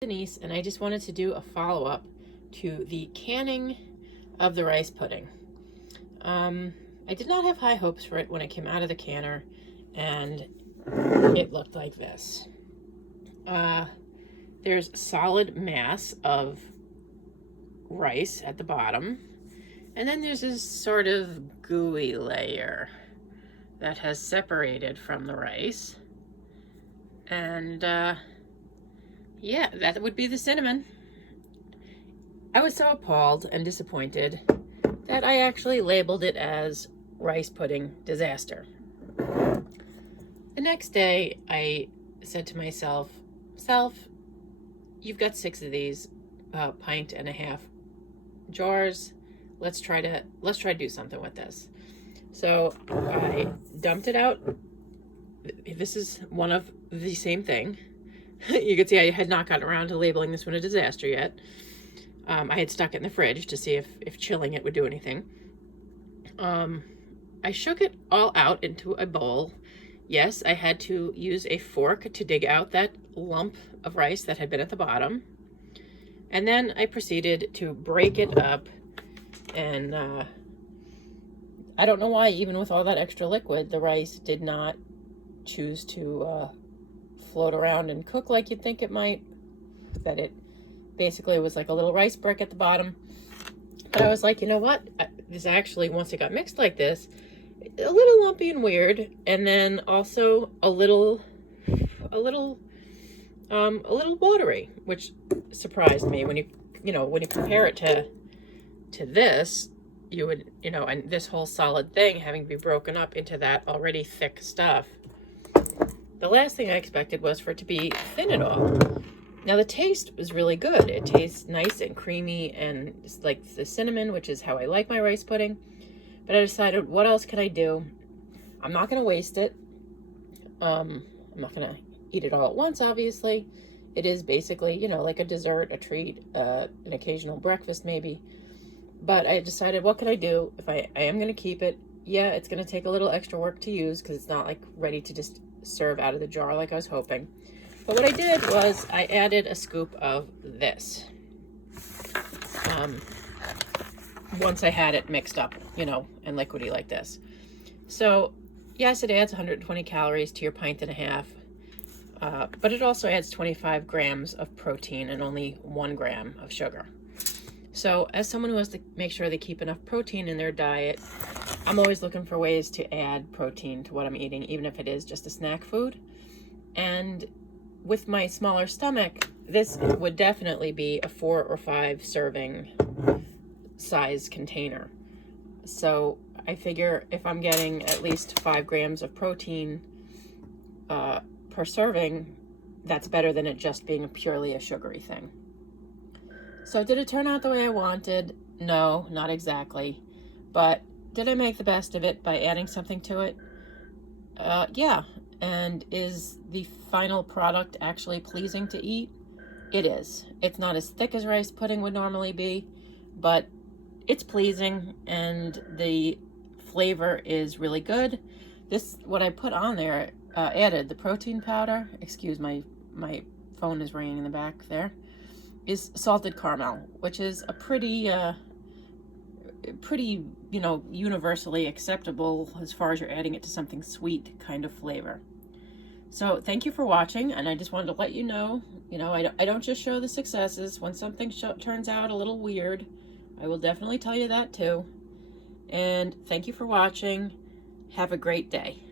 Denise, and I just wanted to do a follow-up to the canning of the rice pudding. I did not have high hopes for it when it came out of the canner, and it looked like this. There's solid mass of rice at the bottom, and then there's this sort of gooey layer that has separated from the rice, and yeah, that would be the cinnamon. I was so appalled and disappointed that I actually labeled it as rice pudding disaster. The next day, I said to myself, you've got 6 of these pint and a half jars. Let's try to do something with this. So I dumped it out. This is one of the same thing. You can see I had not gotten around to labeling this one a disaster yet. I had stuck it in the fridge to see if chilling it would do anything. I shook it all out into a bowl. Yes, I had to use a fork to dig out that lump of rice that had been at the bottom. And then I proceeded to break it up. And I don't know why, even with all that extra liquid, the rice did not choose to float around and cook like you'd think it might. That it basically was like a little rice brick at the bottom. But I was like, you know what? This actually, once it got mixed like this, a little lumpy and weird, and then also a little watery, which surprised me. When you compare it to this, you would, and this whole solid thing having to be broken up into that already thick stuff. The last thing I expected was for it to be thin at all. Now the taste was really good. It tastes nice and creamy and it's like the cinnamon, which is how I like my rice pudding. But I decided, what else can I do? I'm not going to waste it. I'm not going to eat it all at once, obviously. It is basically, like a dessert, a treat, an occasional breakfast maybe. But I decided, what can I do if I am going to keep it? Yeah, it's going to take a little extra work to use because it's not like ready to just serve out of the jar like I was hoping. But what I did was I added a scoop of this. Once I had it mixed up, and liquidy like this. So, yes, it adds 120 calories to your pint and a half, but it also adds 25 grams of protein and only 1 gram of sugar. So, as someone who wants to make sure they keep enough protein in their diet, I'm always looking for ways to add protein to what I'm eating, even if it is just a snack food. And with my smaller stomach, this would definitely be a 4 or 5 serving size container. So I figure if I'm getting at least 5 grams of protein per serving, that's better than it just being purely a sugary thing. So did it turn out the way I wanted? No, not exactly. But did I make the best of it by adding something to it? Yeah. And is the final product actually pleasing to eat? It is. It's not as thick as rice pudding would normally be, but it's pleasing and the flavor is really good. What I put on there, added the protein powder. Excuse my phone is ringing in the back there. Is salted caramel, which is a pretty universally acceptable as far as you're adding it to something sweet kind of flavor. So thank you for watching, and I just wanted to let you know, I don't just show the successes. When something turns out a little weird, I will definitely tell you that too. And thank you for watching. Have a great day.